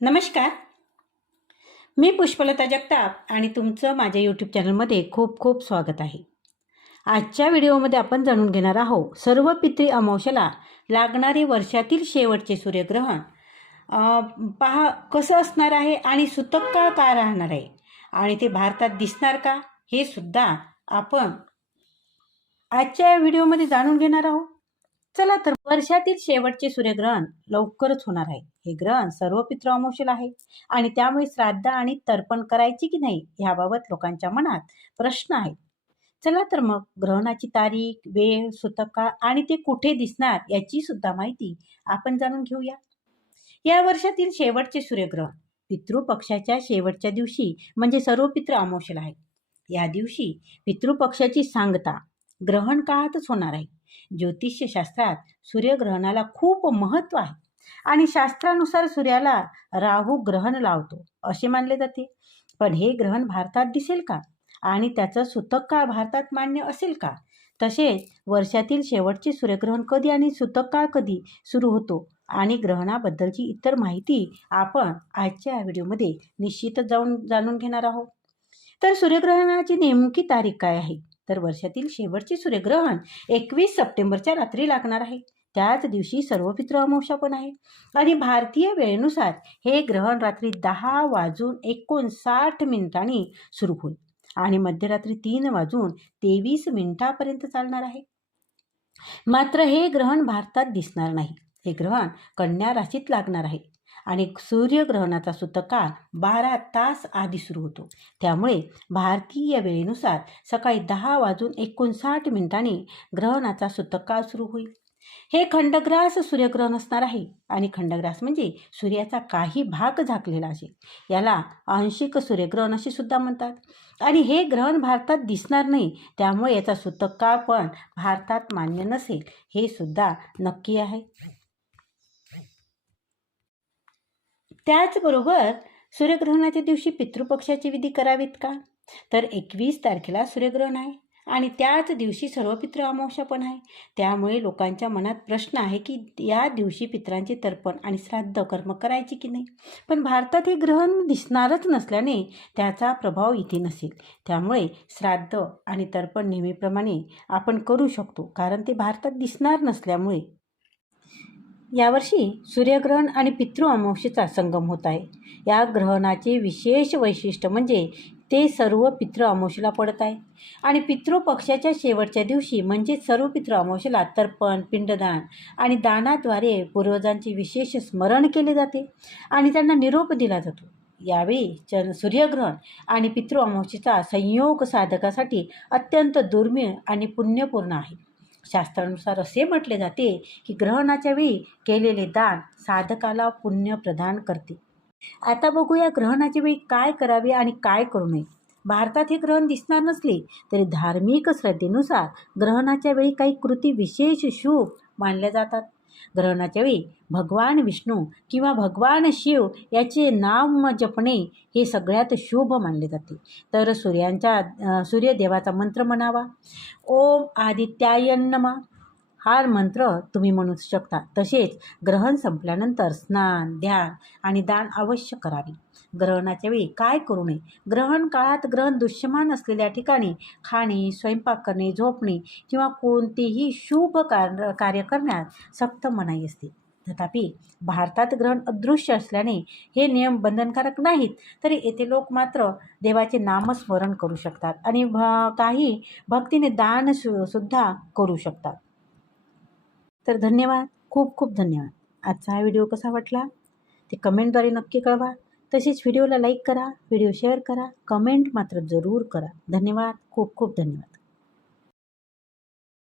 नमस्कार. मी पुष्पलता जगताप आणि तुमचं माझ्या यूट्यूब चॅनलमध्ये खूप खूप स्वागत आहे. आजच्या व्हिडिओमध्ये आपण जाणून घेणार आहोत सर्व पितृ अमावश्याला लागणारे वर्षातील शेवटचे सूर्यग्रहण पहा कसं असणार आहे आणि सुतक काळ का राहणार आहे? आणि ते भारतात दिसणार का? हे सुद्धा आपण आजच्या या व्हिडिओमध्ये जाणून घेणार आहोत. चला तर वर्षातील शेवटचे सूर्यग्रहण लवकरच होणार आहे. हे ग्रहण सर्व पितृ आहे. आणि त्यामुळे श्राद्ध आणि तर्पण करायची की नाही याबाबत लोकांच्या मनात प्रश्न आहे चला तर मग ग्रहणाची तारीख वेळ सूतकाळ आणि ते कुठे दिसणार याची सुद्धा माहिती आपण जाणून घेऊया. या वर्षातील शेवटचे सूर्यग्रहण पितृपक्षाच्या शेवटच्या दिवशी म्हणजे सर्व पित्र अमोशल आहे. या दिवशी पितृपक्षाची सांगता ग्रहण काळातच होणार आहे. ज्योतिषशास्त्रात सूर्यग्रहणाला खूप महत्त्व आहे. आणि शास्त्रानुसार सूर्याला राहू ग्रहण लावतो असे मानले जाते. पण हे ग्रहण भारतात दिसेल का? आणि त्याचं सुतक काळ भारतात मान्य असेल का? तसेच वर्षातील शेवटचे सूर्यग्रहण कधी आणि सुतक काळ कधी सुरू होतो? आणि ग्रहणाबद्दलची इतर माहिती आपण आजच्या व्हिडिओमध्ये निश्चितच जाऊन जाणून घेणार आहोत. तर सूर्यग्रहणाची नेमकी तारीख काय आहे? तर वर्षातील शेवटचे सूर्यग्रहण एकवीस सप्टेंबरच्या रात्री लागणार आहे. त्याच दिवशी सर्व पितृ अमावस्या पण आहे. आणि भारतीय वेळेनुसार हे ग्रहण रात्री दहा वाजून एकोणसाठ मिनिटांनी सुरू होईल. आणि मध्यरात्री तीन वाजून तेवीस मिनिटापर्यंत चालणार आहे. मात्र हे ग्रहण भारतात दिसणार नाही. हे ग्रहण कन्या राशीत लागणार आहे. आणि सूर्यग्रहणाचा सुतकाळ बारा तास आधी सुरू होतो. त्यामुळे भारतीय वेळेनुसार सकाळी दहा वाजून एकोणसाठ मिनिटांनी ग्रहणाचा सुतकाळ सुरू होईल. हे खंडग्रास सूर्यग्रहण असणार आहे आणि खंडग्रास म्हणजे सूर्याचा काही भाग झाकलेला असेल. याला आंशिक सूर्यग्रहण असे सुद्धा म्हणतात. आणि हे ग्रहण भारतात दिसणार नाही त्यामुळे याचा सुतकाळ पण भारतात मान्य नसेल हे सुद्धा नक्की आहे. त्याचबरोबर सूर्यग्रहणाच्या दिवशी पितृपक्षाची विधी करावीत का? तर एकवीस तारखेला सूर्यग्रहण आहे आणि त्याच दिवशी सर्व पितृ अमावस्या पण आहे. त्यामुळे लोकांच्या मनात प्रश्न आहे की या दिवशी पित्रांचे तर्पण आणि श्राद्ध कर्म करायचे की नाही? पण भारतात हे ग्रहण दिसणारच नसल्याने त्याचा प्रभाव इथे नसेल. त्यामुळे श्राद्ध आणि तर्पण नेहमीप्रमाणे आपण करू शकतो. कारण ते भारतात दिसणार नसल्यामुळे यावर्षी सूर्यग्रहण आणि पितृ अमावस्येचा संगम होत आहे. या ग्रहणाचे विशेष वैशिष्ट्य म्हणजे ते सर्व पितृ अमावस्येला पडत आहे. आणि पितृपक्षाच्या शेवटच्या दिवशी म्हणजे सर्व पितृ अमावस्येला तर्पण पिंडदान आणि दानाद्वारे पूर्वजांचे विशेष स्मरण केले जाते आणि त्यांना निरोप दिला जातो. यावेळी चन सूर्यग्रहण आणि पितृ अमावस्येचा संयोग साधकासाठी अत्यंत दुर्मिळ आणि पुण्यपूर्ण आहे. शास्त्रानुसार असे म्हटले जाते की ग्रहणाच्या वेळी केलेले दान साधकाला पुण्य प्रदान करते. आता बघूया ग्रहणाच्या वेळी काय करावे आणि काय करू नये. भारतात हे ग्रहण दिसणार नसले तरी धार्मिक श्रद्धेनुसार ग्रहणाच्या वेळी काही कृती विशेष शुभ मानल्या जातात. ग्रहणाच्या वेळी भगवान विष्णू किंवा भगवान शिव याचे नाम जपणे हे सगळ्यात शुभ मानले जाते. तर सूर्यांच्या सूर्यदेवाचा मंत्र म्हणावा. ओम आदित्याय नमा. हा मंत्र तुम्ही म्हणू शकता. तसेच ग्रहण संपल्यानंतर स्नान ध्यान आणि दान अवश्य करावे. ग्रहणाच्या वेळी काय करू नये? ग्रहण काळात ग्रहण दृश्यमान असलेल्या ठिकाणी खाणे स्वयंपाक करणे झोपणे किंवा कोणतेही शुभ कार कार्य करण्यास सक्त मनाई असते. तथापि भारतात ग्रहण अदृश्य असल्याने हे नियम बंधनकारक नाहीत तरी येथे लोक मात्र देवाचे नामस्मरण करू शकतात आणि भ काही भक्तीने दान सु सुद्धा करू शकतात. तर धन्यवाद. खूप खूप धन्यवाद. आजचा हा व्हिडिओ कसा वाटला? ते कमेंटद्वारे नक्की कळवा. तसेच व्हिडिओला लाईक करा व्हिडिओ शेअर करा कमेंट मात्र जरूर करा. धन्यवाद. खूप खूप धन्यवाद.